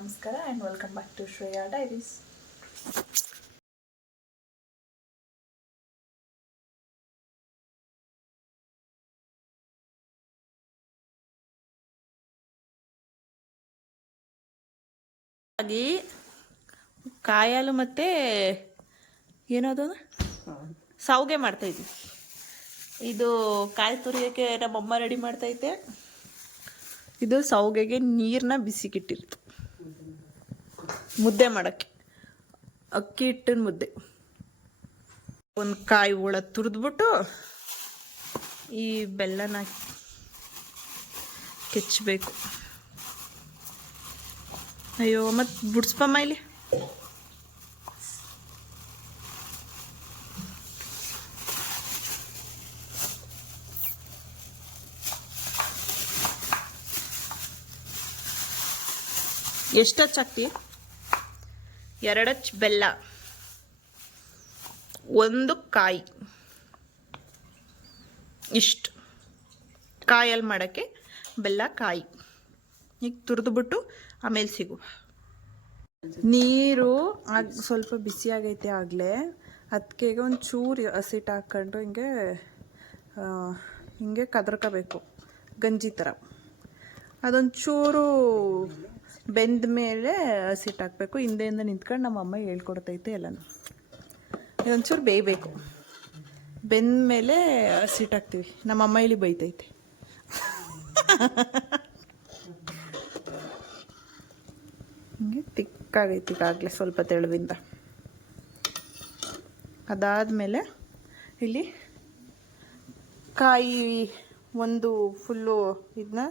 ನಮಸ್ಕಾರ and welcome back to Shreya diaries. ಹಾಗೆ ಕಾಯಿ ಮತ್ತು ಏನದು ಸಾವಿಗೆ ಮಾಡ್ತಾಯಿದ್ವಿ. ಇದು ಕಾಯಿ ತುರಿಯೋಕ್ಕೆ ನಮ್ಮಮ್ಮ ರೆಡಿ ಮಾಡ್ತೈತೆ. ಇದು ಸಾವಿಗೆಗೆ ನೀರನ್ನ ಬಿಸಿಗಿಟ್ಟಿರ್ತು ಮುದ್ದೆ ಮಾಡೋಕ್ಕೆ, ಅಕ್ಕಿ ಹಿಟ್ಟಿನ ಮುದ್ದೆ. ಒಂದು ಕಾಯಿ ಹುಳ ತುರಿದ್ಬಿಟ್ಟು ಈ ಬೆಲ್ಲನ ಕೆಚ್ಚಬೇಕು. ಅಯ್ಯೋ ಮತ್ತು ಬಿಡಿಸ್ಪಮ್ಮ ಇಲ್ಲಿ. ಎಷ್ಟು ಹಚ್ಚಾಕ್ತಿ? 2 ಹಚ್ಚ ಬೆಲ್ಲ, 1 ಕಾಯಿ, ಇಷ್ಟು ಕಾಯಲ್ಲಿ ಮಾಡೋಕ್ಕೆ ಬೆಲ್ಲ ಕಾಯಿ ಈಗ ತುರಿದ್ಬಿಟ್ಟು ಆಮೇಲೆ ಸಿಗು. ನೀರು ಸ್ವಲ್ಪ ಬಿಸಿ ಆಗೈತೆ ಆಗಲೇ. ಅದಕ್ಕೆ ಒಂಚೂರು ಹಸಿಟ್ಟು ಹಾಕ್ಕೊಂಡು ಹಿಂಗೆ ಕದರ್ಕೋಬೇಕು ಗಂಜಿ ಥರ. ಅದೊಂಚೂರು ಬೆಂದ ಮೇಲೆ ಹಸಿಟ್ಟು ಹಾಕಬೇಕು. ಹಿಂದೆಯಿಂದ ನಿಂತ್ಕೊಂಡು ನಮ್ಮ ಅಮ್ಮ ಹೇಳ್ಕೊಡ್ತೈತೆ ಎಲ್ಲನೂ. ಇದೊಂಚೂರು ಬೇಯಬೇಕು. ಬೆಂದ ಮೇಲೆ ಹಸಿಟ್ಟು ಹಾಕ್ತೀವಿ. ನಮ್ಮ ಅಮ್ಮ ಇಲ್ಲಿ ಬೈತೈತೆ. ಹಿಂಗೆ ತಿಕ್ಕಾಗೈತಿ ಈಗಾಗಲೇ ಸ್ವಲ್ಪ ತೆಳುವಿಂದ. ಅದಾದಮೇಲೆ ಇಲ್ಲಿ ಕಾಯಿ ಒಂದು ಫುಲ್ಲು ಇದನ್ನ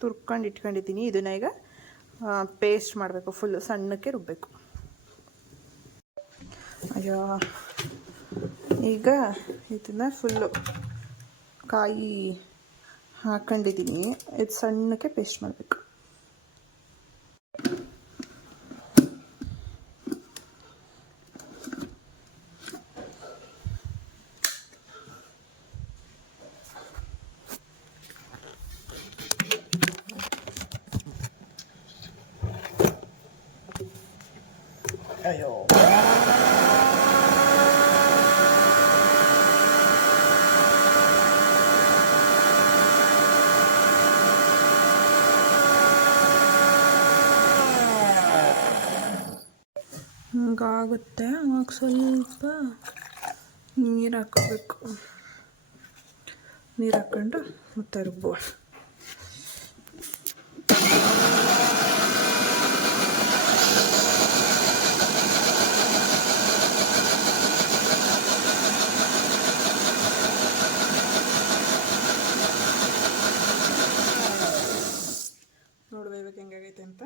ತುರ್ಕೊಂಡು ಇಟ್ಕೊಂಡಿದ್ದೀನಿ. ಇದನ್ನ ಈಗ ಪೇಸ್ಟ್ ಮಾಡಬೇಕು. ಫುಲ್ಲು ಸಣ್ಣಕ್ಕೆ ರುಬ್ಬಬೇಕು. ಅಯ್ಯೋ, ಈಗ ಇದನ್ನ ಫುಲ್ಲು ಕಾಯಿ ಹಾಕೊಂಡಿದ್ದೀನಿ. ಇದು ಸಣ್ಣಕ್ಕೆ ಪೇಸ್ಟ್ ಮಾಡಬೇಕು. ಅಯ್ಯೋ, ಹಿಂಗಾಗುತ್ತೆ. ಅವಾಗ ಸ್ವಲ್ಪ ನೀರು ಹಾಕೋಬೇಕು. ನೀರು ಹಾಕ್ಕೊಂಡು ಮತ್ತೆ ರುಬ್ಬುವ. ನೋಡ್ಬೇಕು ಹೆಂಗಾಗೈತೆ ಅಂತ.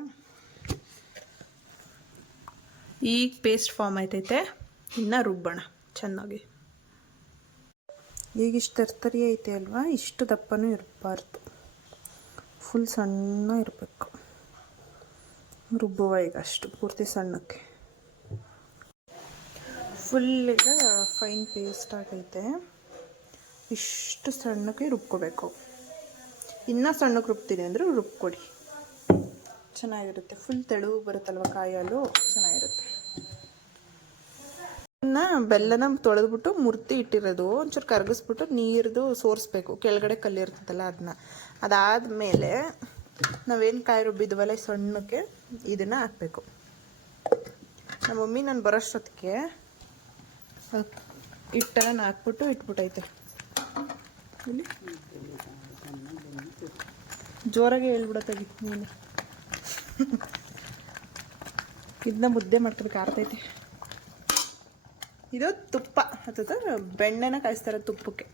ಈಗ ಪೇಸ್ಟ್ ಫಾರ್ಮ್ ಆಯ್ತೈತೆ. ಇನ್ನು ರುಬ್ಬೋಣ ಚೆನ್ನಾಗಿ. ಈಗ ಇಷ್ಟು ತರ್ತರಿ ಐತೆ ಅಲ್ವಾ, ಇಷ್ಟು ದಪ್ಪನೂ ಇರಬಾರ್ದು, ಫುಲ್ ಸಣ್ಣ ಇರಬೇಕು. ರುಬ್ಬುವ ಈಗ ಅಷ್ಟು ಪೂರ್ತಿ ಸಣ್ಣಕ್ಕೆ. ಫುಲ್ ಈಗ ಫೈನ್ ಪೇಸ್ಟ್ ಆಗೈತೆ. ಇಷ್ಟು ಸಣ್ಣಕ್ಕೆ ರುಬ್ಕೋಬೇಕು. ಇನ್ನೂ ಸಣ್ಣಕ್ಕೆ ರುಬ್ತೀನಿ ಅಂದರೆ ರುಬ್ಕೊಡಿ, ಚೆನ್ನಾಗಿರುತ್ತೆ. ಫುಲ್ ತೆಳು ಬರುತ್ತಲ್ವ ಕಾಯಲ್ಲೂ, ಚೆನ್ನಾಗಿರುತ್ತೆ. ಬೆಲ್ಲನ ತೊಳೆದ್ಬಿಟ್ಟು ಮುರ್ತಿ ಇಟ್ಟಿರೋದು ಒಂಚೂರು ಕರಗಿಸ್ಬಿಟ್ಟು ನೀರ್ದು ಸೋರಿಸ್ಬೇಕು. ಕೆಳಗಡೆ ಕಲ್ಲಿರ್ತದಲ್ಲ ಅದನ್ನ. ಅದಾದಮೇಲೆ ನಾವೇನು ಕಾಯಿ ರುಬ್ಬಿದ್ವಲ್ಲ ಸಣ್ಣಕ್ಕೆ ಇದನ್ನು ಹಾಕಬೇಕು. ನಮ್ಮ ಮಮ್ಮಿ ನಾನು ಬರೋಷ್ಟೊತ್ತಿಗೆ ಹಿಟ್ಟೆಲ್ಲ ಹಾಕ್ಬಿಟ್ಟು ಇಟ್ಬಿಟ್ಟೈತೆ. ಇಲ್ಲಿ ಜೋರಾಗೆ ಹೇಳ್ಬಿಡತ್ತಾಗಿ ನೀನು. ಇದನ್ನ ಮುದ್ದೆ ಮಾಡ್ಕೋಬೇಕು. ಆರ್ತೈತೆ. ಇದು ತುಪ್ಪ ಅಥವಾ ಬೆಣ್ಣೆನ ಕಾಯಿಸ್ತಾರೆ ತುಪ್ಪಕ್ಕೆ.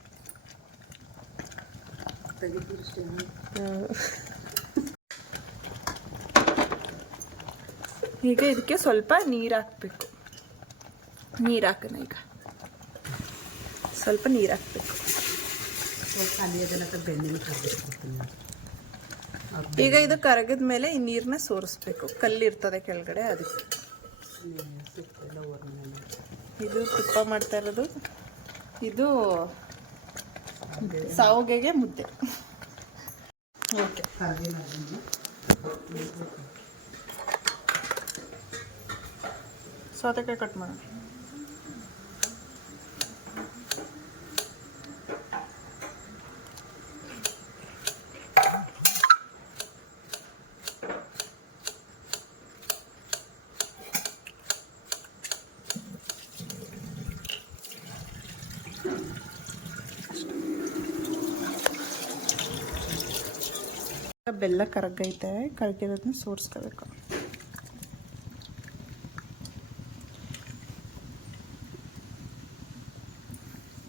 ಈಗ ಇದಕ್ಕೆ ಸ್ವಲ್ಪ ನೀರು ಹಾಕಬೇಕು. ನೀರು ಹಾಕೋಣ. ಈಗ ಸ್ವಲ್ಪ ನೀರು ಹಾಕಬೇಕು. ಈಗ ಇದು ಕರಗಿದ ಮೇಲೆ ಈ ನೀರನ್ನ ಸೋರಿಸ್ಬೇಕು. ಕಲ್ಲಿರ್ತದೆ ಕೆಳಗಡೆ, ಅದಕ್ಕೆ. ಇದು ತುಪ್ಪ ಮಾಡ್ತಾ ಇರೋದು. ಇದು ಸಾವಿಗೆಗೆ ಮುದ್ದೆ. ಓಕೆ, ಸೌತೆಕಾಯಿ ಕಟ್ ಮಾಡೋಣ. ಬೆಲ್ಲ ಕರಗೈತೆ, ಕರಗಿರೋದನ್ನ ಸೋರಿಸ್ಕೋಬೇಕು.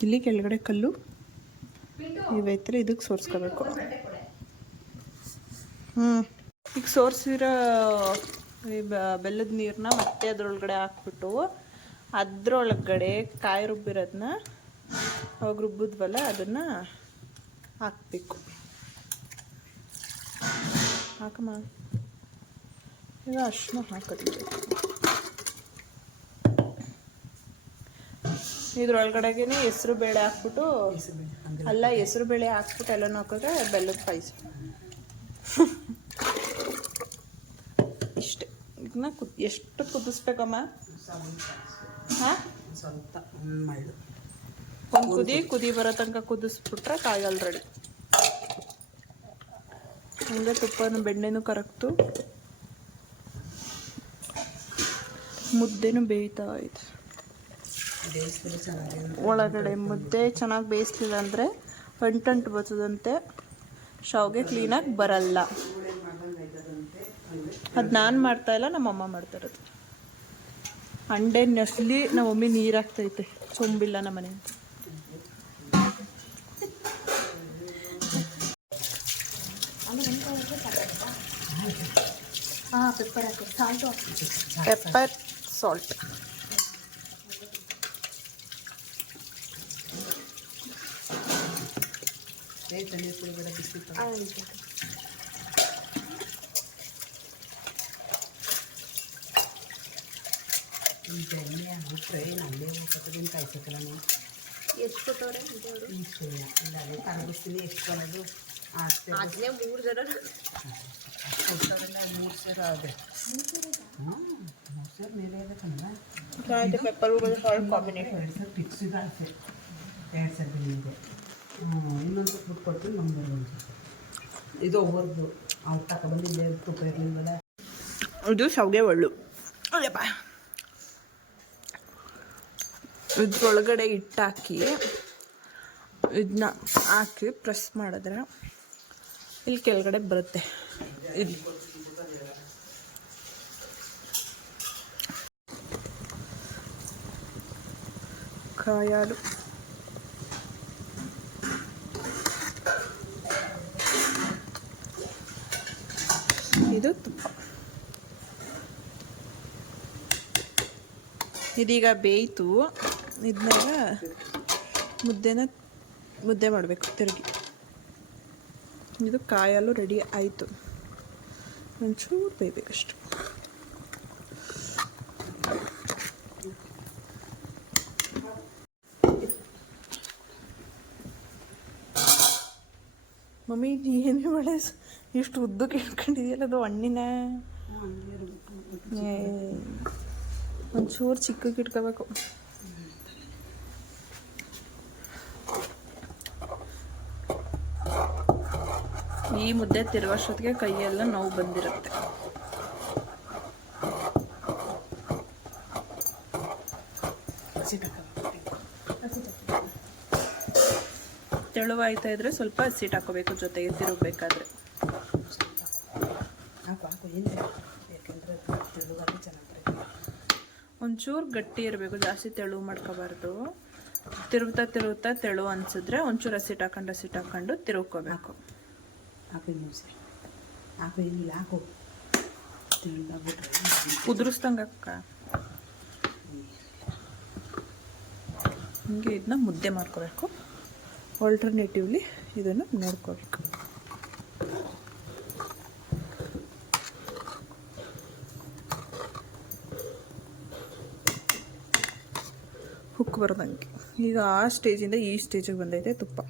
ಇಲ್ಲಿ ಕೆಳಗಡೆ ಕಲ್ಲು ಇವೈತ್ರೆ, ಇದಕ್ಕೆ ಸೋರಿಸ್ಕೋಬೇಕು. ಈಗ ಸೋರಿಸಿರೋ ಈ ಬೆಲ್ಲದ ನೀರನ್ನ ಮತ್ತೆ ಅದರೊಳಗಡೆ ಹಾಕ್ಬಿಟ್ಟು ಅದರೊಳಗಡೆ ಕಾಯಿ ರುಬ್ಬಿರೋದನ್ನ ಅವಾಗ ರುಬ್ಬಿದ್ವಲ್ಲ ಅದನ್ನು ಹಾಕಬೇಕು. ಹಾಕಮ್ಮ. ಈಗ ಅರ್ಶಿನ ಹಾಕೋದಿದೆ. ಇದ್ರೊಳಗಡೆಗೆ ಹೆಸರು ಬೇಳೆ ಹಾಕ್ಬಿಟ್ಟು, ಅಲ್ಲ ಹೆಸರು ಬೇಳೆ ಹಾಕ್ಬಿಟ್ಟು ಎಲ್ಲನೂ ಹಾಕಿದ್ರೆ ಬೆಲ್ಲದ ಪಾಯಸ. ಇಷ್ಟೇ. ಇದನ್ನ ಎಷ್ಟು ಕುದಿಸ್ಬೇಕಮ್ಮ? ಹಾಂ, ಒಂದು ಕುದಿ ಬರೋ ತನಕ ಕುದಿಸ್ಬಿಟ್ರೆ ಕಾಯಿ ಆಲ್ರೆಡಿ. ಹಂಗೆ ತುಪ್ಪನೂ ಬೆಣ್ಣೆನೂ ಕರಗ್ತು, ಮುದ್ದೆನೂ ಬೇಯ್ತಾ ಇದೆ. ಒಳಗಡೆ ಮುದ್ದೆ ಚೆನ್ನಾಗಿ ಬೇಯಿಸ್ಲಿಲ್ಲ ಅಂದರೆ ಅಂಟಂಟು ಬರ್ತದಂತೆ, ಶಾವಿಗೆ ಕ್ಲೀನಾಗಿ ಬರಲ್ಲ. ಅದು ನಾನು ಮಾಡ್ತಾಯಿಲ್ಲ, ನಮ್ಮಮ್ಮ ಮಾಡ್ತಾಯಿರೋದು. ಅಂಡೆ ನಸ್ಲಿ ನಮ್ಮ ಮಮ್ಮಿ ನೀರು ಹಾಕ್ತೈತೆ, ಸೊಂಬಿಲ್ಲ ನಮ್ಮ ಮನೆ. ಹಾಂ, ಪೆಪ್ಪರ್ ಹಾಕಿ, ಸಾಲ್ಟು ಹಾಕಿ, ಪೆಪ್ಪರ್ ಸಾಲ್ಟ್. ಎಷ್ಟು ಕೊಟ್ಟವ್ರೆ? ಎಷ್ಟು ಅನ್ನೋದು ಅದನ್ನೇ 3 ಜನ ಮೂರು ಸೇರ ಅದೇ. ಹಾಂ, 3 ಸೇರು ಮೇಲೆ ಇದೆ ಕನ್ನಡ. ಪೆಪ್ಪರ್ ಸಾಲ್ಟ್ ಕಾಂಬಿನೇಷನ್ 2 ಸೇರು ಫಿಕ್ಸ್ ಇದೆ. 2 ಸೇರು ಬೆಳ್ಳಿದೆ. ಇನ್ನೊಂದು ಸ್ವಲ್ಪ ಬಿಟ್ಟು ಕೊಡ್ತೀನಿ. ನಮ್ಗೆ ಇದು ಒಬ್ಬರದು ಅವ್ರು ತಗೊಬಂದಿದ್ದೆ, ತುಪ್ಪ ಇರಲಿಲ್ವಲ್ಲ. ಇದು ಶಾವಿಗೆ ಒಳ್ಳು. ಅಯ್ಯಪ್ಪ, ಇದ್ರೊಳಗಡೆ ಹಿಟ್ಟು ಹಾಕಿ ಇದನ್ನ ಹಾಕಿ ಪ್ರೆಸ್ ಮಾಡಿದ್ರೆ ಇಲ್ಲಿ ಕೆಳಗಡೆ ಬರುತ್ತೆ. ಇಲ್ಲಿ ಕಾಯಾಲು, ಇದು ತುಪ್ಪ. ಇದೀಗ ಬೇಯ್ತು. ಇದನ್ನೆಲ್ಲ ಮುದ್ದೆ ಮಾಡಬೇಕು ತಿರುಗಿ. ಇದು ಕಾಯಲು ರೆಡಿ ಆಯಿತು. ಒಂಚೂರು ಬೇಯಬೇಕಷ್ಟು. ಮಮ್ಮಿ ಏನೇ ಒಳ್ಳೆ ಇಷ್ಟು ಉದ್ದಕ್ಕೆ ಇಟ್ಕೊಂಡಿದೆಯಲ್ಲ, ಅದು ಹಣ್ಣಿನ ಒಂಚೂರು ಚಿಕ್ಕಕ್ಕೆ ಇಟ್ಕೋಬೇಕು. ಈ ಮುದ್ದೆ ತಿರುವಷ್ಟೊತ್ತಿಗೆ ಕೈಯೆಲ್ಲ ನೋವು ಬಂದಿರುತ್ತೆ. ತೆಳುವಾಯ್ತಾ ಇದ್ರೆ ಸ್ವಲ್ಪ ಹಸಿಟ್ಟು ಹಾಕೋಬೇಕು ಜೊತೆಗೆ ತಿರುಗಬೇಕಾದ್ರೆ. ಒಂಚೂರು ಗಟ್ಟಿ ಇರಬೇಕು, ಜಾಸ್ತಿ ತೆಳು ಮಾಡ್ಕೋಬಾರ್ದು. ತಿರುಗ್ತಾ ತೆಳು ಅನ್ಸಿದ್ರೆ ಒಂಚೂರು ಹಸಿಟ್ಟು ಹಾಕೊಂಡು ತಿರುಗ್ಕೋಬೇಕು. ಕುದುರಿಸ್ದಂಗೆ ಅಕ್ಕ. ಹೀಗೆ ಇದನ್ನ ಮುದ್ದೆ ಮಾಡ್ಕೋಬೇಕು. ಆಲ್ಟರ್ನೇಟಿವ್ಲಿ ಇದನ್ನು ನೋಡ್ಕೋಬೇಕು. ಹುಕ್ ಬರ್ದಂಗೆ. ಈಗ ಆ ಸ್ಟೇಜಿಂದ ಈ ಸ್ಟೇಜಿಗೆ ಬಂದೈತೆ ತುಪ್ಪ.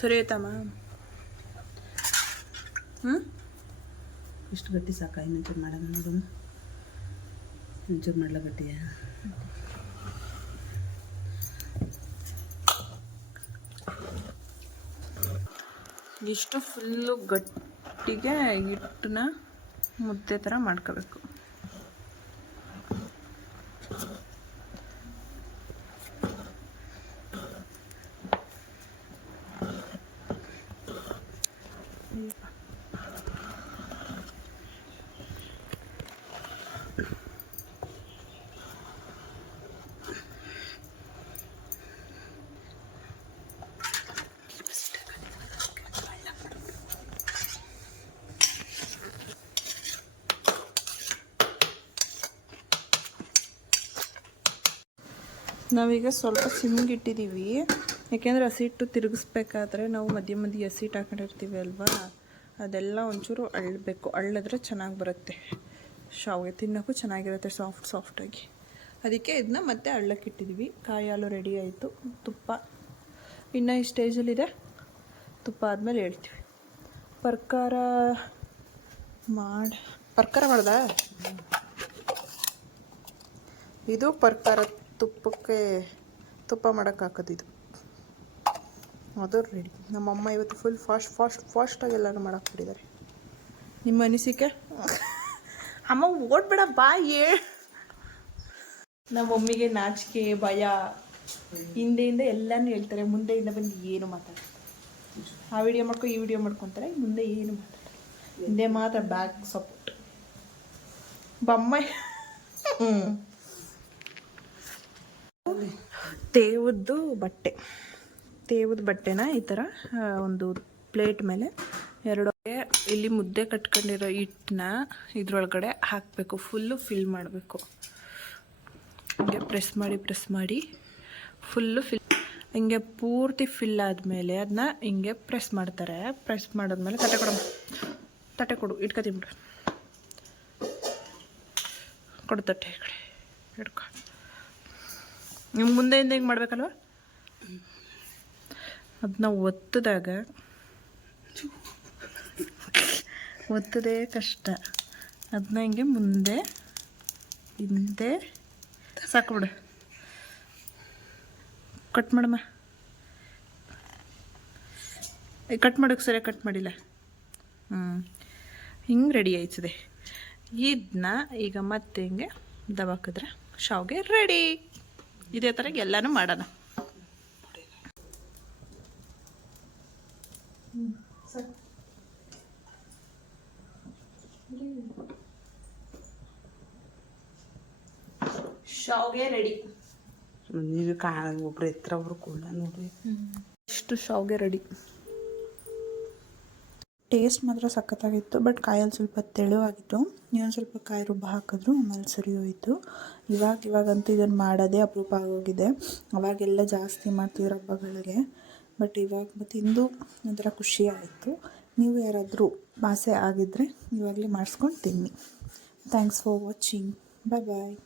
ಸರಿ ಆಯ್ತಮ್ಮ. ಹ್ಞೂ ಇಷ್ಟು ಗಟ್ಟಿ ಸಾಕ ಇನ್ನೊಂಚೂರು ಮಾಡೋಣ ನೋಡು. ಒಂಚೂರು ಮಾಡಲ ಗಟ್ಟಿಯ. ಇಷ್ಟು ಫುಲ್ಲು ಗಟ್ಟಿಗೆ ಹಿಟ್ಟನ್ನ ಮುದ್ದೆ ಥರ ಮಾಡ್ಕೋಬೇಕು. ನಾವೀಗ ಸ್ವಲ್ಪ ಸಿಮ್ಗೆ ಇಟ್ಟಿದ್ದೀವಿ, ಯಾಕೆಂದರೆ ಹಸಿಟ್ಟು ತಿರುಗಿಸ್ಬೇಕಾದ್ರೆ ನಾವು ಮಧ್ಯೆ ಮಧ್ಯೆ ಹಸಿಟ್ಟು ಹಾಕೊಂಡಿರ್ತೀವಿ ಅಲ್ವಾ, ಅದೆಲ್ಲ ಒಂಚೂರು ಅಳ್ಳಬೇಕು. ಅಳ್ಳಿದ್ರೆ ಚೆನ್ನಾಗಿ ಬರುತ್ತೆ, ಶಾವಿಗೆ ತಿನ್ನೋಕ್ಕೂ ಚೆನ್ನಾಗಿರುತ್ತೆ ಸಾಫ್ಟಾಗಿ. ಅದಕ್ಕೆ ಇದನ್ನ ಮತ್ತೆ ಅಳ್ಳಕ್ಕೆ ಇಟ್ಟಿದ್ದೀವಿ. ಕಾಯಿ ಹಾಲು ರೆಡಿ ಆಯಿತು. ತುಪ್ಪ ಇನ್ನೂ ಈ ಸ್ಟೇಜಲ್ಲಿದೆ. ತುಪ್ಪ ಆದಮೇಲೆ ಹೇಳ್ತೀವಿ. ಪರ್ಕಾರ ಮಾಡ್ದ ಇದು ಪರ್ಕಾರ ತುಪ್ಪ ಮಾಡೋಕ್ಕೆ ಹಾಕೋದು ಇದು. ಅದು ರೆಡಿ. ನಮ್ಮಮ್ಮ ಇವತ್ತು ಫುಲ್ ಫಾಸ್ಟಾಗಿ ಎಲ್ಲರೂ ಮಾಡೋಕೆ ಬಿಟ್ಟಿದ್ದಾರೆ. ನಿಮ್ಮ ಅನಿಸಿಕೆ? ಅಮ್ಮ ಓಡ್ಬೇಡ ಬಾ ನಮ್ಮ ಮಮ್ಮಿಗೆ ನಾಚಿಕೆ ಭಯ, ಹಿಂದೆಯಿಂದ ಎಲ್ಲನೂ ಹೇಳ್ತಾರೆ, ಮುಂದೆಯಿಂದ ಬಂದು ಏನು ಮಾತಾಡ್ತಾರೆ. ಆ ವಿಡಿಯೋ ಮಾಡ್ಕೊ ಈ ವಿಡಿಯೋ ಮಾಡ್ಕೊತಾರೆ, ಮುಂದೆ ಏನು ಮಾತಾಡ್ತಾರೆ. ಹಿಂದೆ ಮಾತ್ರ ಬ್ಯಾಕ್ ಸಪೋರ್ಟ್ ಬಮ್ಮ. ತೇವದ ಬಟ್ಟೆನ ಈ ಥರ ಒಂದು ಪ್ಲೇಟ್ ಮೇಲೆ ಇಲ್ಲಿ ಮುದ್ದೆ ಕಟ್ಕೊಂಡಿರೋ ಹಿಟ್ಟನ್ನ ಇದ್ರೊಳಗಡೆ ಹಾಕಬೇಕು. ಫುಲ್ಲು ಫಿಲ್ ಮಾಡಬೇಕು. ಹಿಂಗೆ ಪ್ರೆಸ್ ಮಾಡಿ ಫುಲ್ಲು ಹಿಂಗೆ ಪೂರ್ತಿ ಫಿಲ್ ಆದಮೇಲೆ ಅದನ್ನ ಹಿಂಗೆ ಪ್ರೆಸ್ ಮಾಡ್ತಾರೆ. ಪ್ರೆಸ್ ಮಾಡಿದ್ಮೇಲೆ ತಟ್ಟೆ ಕೊಡು ಇಟ್ಕೊತೀವಿ. ಕೊಡು ತಟ್ಟೆ ಈ ಕಡೆ ಹಿಡ್ಕೊ. ನಿಮ್ಮ ಮುಂದೆಯಿಂದ ಹಿಂಗೆ ಮಾಡ್ಬೇಕಲ್ವ? ಅದನ್ನ ಒತ್ತದೇ ಕಷ್ಟ. ಅದನ್ನ ಹಿಂಗೆ ಮುಂದೆ ಹಿಂದೆ ಸಾಕ್ಬಿಡು. ಕಟ್ ಮಾಡಮ್ಮ. ಕಟ್ ಮಾಡೋಕ್ಕೆ ಸರಿಯಾಗಿ ಕಟ್ ಮಾಡಿಲ್ಲ. ಹಿಂಗೆ ರೆಡಿ ಆಯ್ತದೆ. ಇದನ್ನ ಈಗ ಮತ್ತೆ ಹಿಂಗೆ ದಬಾಕಿದ್ರೆ ಶಾವಿಗೆ ರೆಡಿ. ಇದೇ ಥರ ಎಲ್ಲನೂ ಮಾಡೋಣ. ಶಾವಿಗೆ ರೆಡಿ. ನೀವು ಒಬ್ರು ಎತ್ತರ ಒಬ್ರು ಕೂಡ ನೋಡ್ರಿ. ಇಷ್ಟು ಶಾವಿಗೆ ರೆಡಿ. ಟೇಸ್ಟ್ ಮಾತ್ರ ಸಖತ್ತಾಗಿತ್ತು. ಬಟ್ ಕಾಯಲ್ಲಿ ಸ್ವಲ್ಪ ತೆಳುವಾಗಿತ್ತು. ಇನ್ನೊಂದು ಸ್ವಲ್ಪ ಕಾಯಿ ರುಬ್ಬ ಹಾಕಿದ್ರು, ಆಮೇಲೆ ಸರಿ ಹೋಯಿತು. ಇವಾಗಂತೂ ಇದನ್ನು ಮಾಡೋದೇ ಅಪರೂಪ ಆಗೋಗಿದೆ. ಅವಾಗೆಲ್ಲ ಜಾಸ್ತಿ ಮಾಡ್ತಿದ್ರು ಹಬ್ಬಗಳಿಗೆ. ಬಟ್ ಇವಾಗ ತಿಂದು ಒಂಥರ ಖುಷಿ ಆಯಿತು. ನೀವು ಯಾರಾದರೂ ಆಸೆ ಆಗಿದ್ದರೆ ಇವಾಗಲೇ ಮಾಡಿಸ್ಕೊಂಡು ತಿನ್ನಿ. Thanks for watching. ಬಾಯ್.